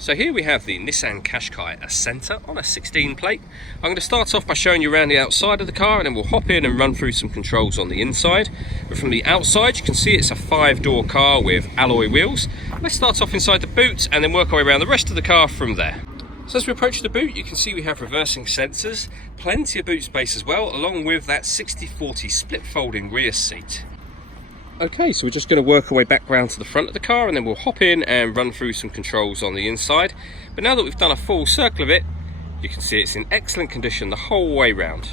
So here we have the Nissan Qashqai Ascenta on a 16 plate. I'm going to start off by showing you around the outside of the car, and then we'll hop in and run through some controls on the inside. But from the outside you can see it's a 5-door car with alloy wheels. Let's start off inside the boot and then work our way around the rest of the car from there. So as we approach the boot, you can see we have reversing sensors, plenty of boot space as well, along with that 60/40 split folding rear seat. Okay, so we're just going to work our way back round to the front of the car, and then we'll hop in and run through some controls on the inside. But now that we've done a full circle of it, you can see it's in excellent condition the whole way round.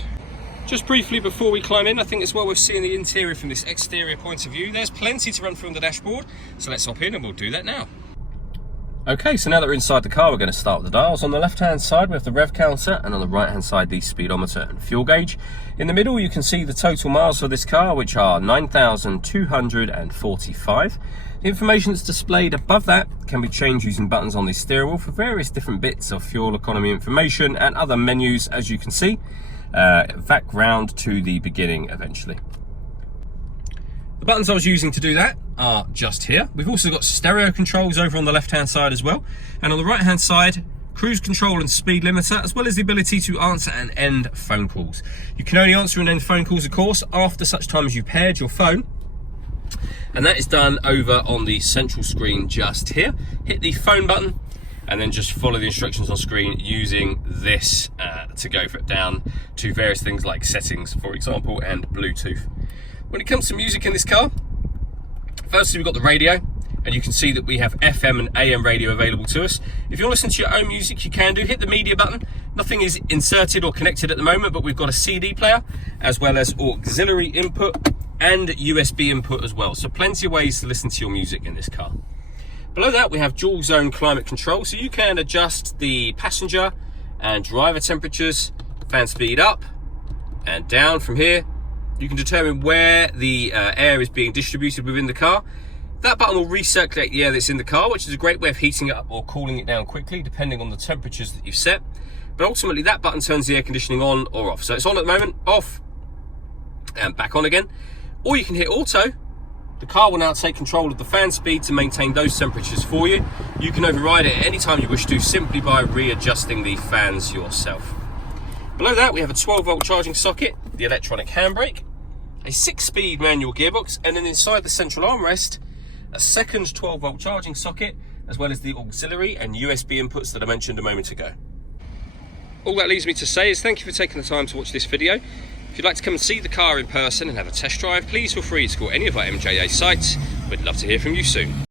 Just briefly before we climb in, I think it's well worth seeing the interior from this exterior point of view. There's plenty to run through on the dashboard, so let's hop in and we'll do that now. Okay, so now that we're inside the car, we're going to start with the dials. On the left-hand side, we have the rev counter, and on the right-hand side, the speedometer and fuel gauge. In the middle, you can see the total miles for this car, which are 9,245. The information that's displayed above that can be changed using buttons on the steering wheel for various different bits of fuel economy information and other menus, as you can see, back round to the beginning eventually. The buttons I was using to do that are just here. We've also got stereo controls over on the left hand side as well, and on the right hand side, cruise control and speed limiter, as well as the ability to answer and end phone calls. You can only answer and end phone calls, of course, after such time as you've paired your phone, and that is done over on the central screen just here. Hit the phone button and then just follow the instructions on screen using this to go down to various things like settings, for example, and Bluetooth. When it comes to music in this car, firstly we've got the radio, and you can see that we have FM and AM radio available to us. If you want to listen to your own music, you can do. Hit the media button. Nothing is inserted or connected at the moment, but we've got a CD player, as well as auxiliary input and USB input as well. So plenty of ways to listen to your music in this car. Below that, we have dual zone climate control, so you can adjust the passenger and driver temperatures, fan speed up and down from here. You can determine where the air is being distributed within the car. That button will recirculate the air that's in the car, which is a great way of heating it up or cooling it down quickly, depending on the temperatures that you've set. But ultimately, that button turns the air conditioning on or off. So it's on at the moment, off, and back on again. Or you can hit auto. The car will now take control of the fan speed to maintain those temperatures for you. You can override it at any time you wish to, simply by readjusting the fans yourself. Below that, we have a 12-volt charging socket, the electronic handbrake, a 6-speed manual gearbox, and then inside the central armrest, a second 12-volt charging socket, as well as the auxiliary and USB inputs that I mentioned a moment ago. All that leaves me to say is thank you for taking the time to watch this video. If you'd like to come and see the car in person and have a test drive, please feel free to call any of our MJA sites. We'd love to hear from you soon.